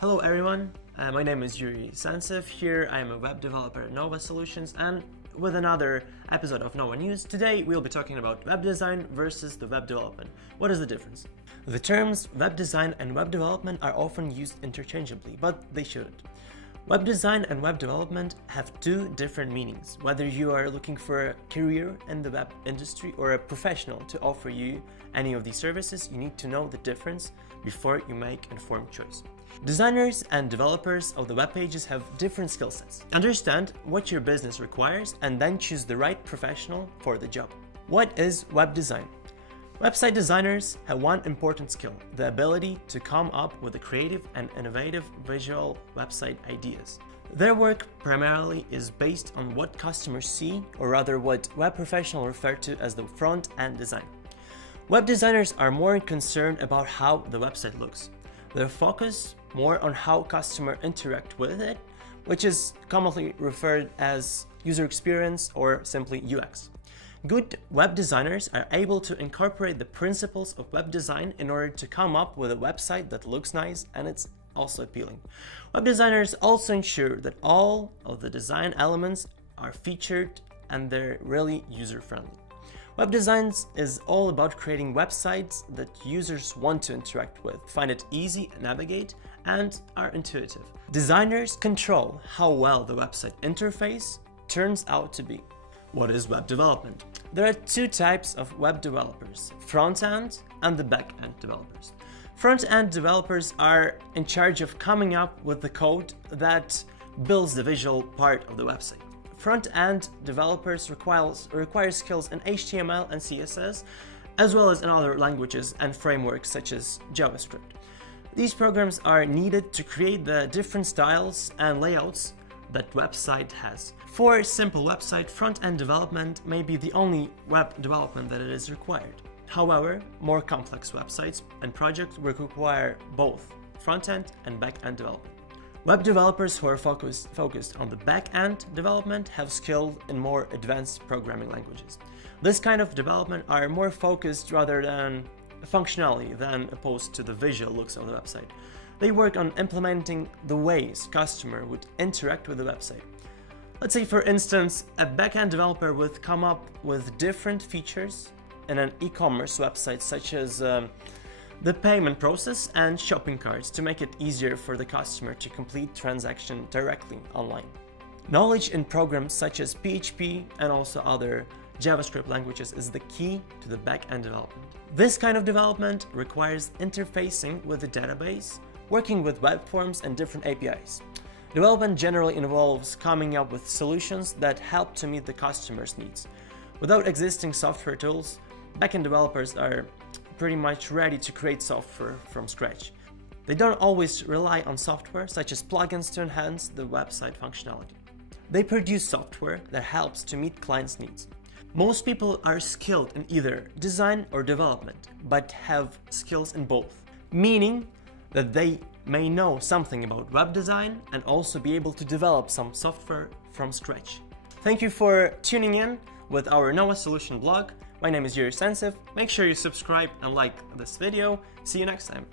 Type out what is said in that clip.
Hello everyone, my name is Yuri Sansev. Here I am a web developer at Nova Solutions, and with another episode of Nova News. Today we'll be talking about web design versus the web development. What is the difference? The terms web design and web development are often used interchangeably, but they shouldn't. Web design and web development have two different meanings. Whether you are looking for a career in the web industry or a professional to offer you any of these services, you need to know the difference before you make an informed choice. Designers and developers of the web pages have different skill sets. Understand what your business requires and then choose the right professional for the job. What is web design? Website designers have one important skill: the ability to come up with the creative and innovative visual website ideas. Their work primarily is based on what customers see, or rather what web professionals refer to as the front-end design. Web designers are more concerned about how the website looks. They focus more on how customers interact with it, which is commonly referred as user experience or simply UX. Good web designers are able to incorporate the principles of web design in order to come up with a website that looks nice and it's also appealing. Web designers also ensure that all of the design elements are featured and they're really user-friendly. Web design is all about creating websites that users want to interact with, find it easy to navigate, and are intuitive. Designers control how well the website interface turns out to be. What is web development? There are two types of web developers: front-end and the back-end developers. Front-end developers are in charge of coming up with the code that builds the visual part of the website. Front-end developers require skills in HTML and CSS, as well as in other languages and frameworks such as JavaScript. These programs are needed to create the different styles and layouts that website has. For a simple website, front-end development may be the only web development that it is required. However, more complex websites and projects will require both front-end and back-end development. Web developers who are focused on the back-end development have skills in more advanced programming languages. This kind of development are more focused rather than functionality than opposed to the visual looks of the website. They work on implementing the ways customer would interact with the website. Let's say, for instance, a back-end developer would come up with different features in an e-commerce website, such as the payment process and shopping carts, to make it easier for the customer to complete transaction directly online. Knowledge in programs such as PHP and also other JavaScript languages is the key to the back-end development. This kind of development requires interfacing with the database, working with web forms and different APIs. Development generally involves coming up with solutions that help to meet the customer's needs. Without existing software tools, backend developers are pretty much ready to create software from scratch. They don't always rely on software such as plugins to enhance the website functionality. They produce software that helps to meet clients' needs. Most people are skilled in either design or development, but have skills in both, meaning that they may know something about web design and also be able to develop some software from scratch. Thank you for tuning in with our Nova Solution blog. My name is Yuri Sansev. Make sure you subscribe and like this video. See you next time.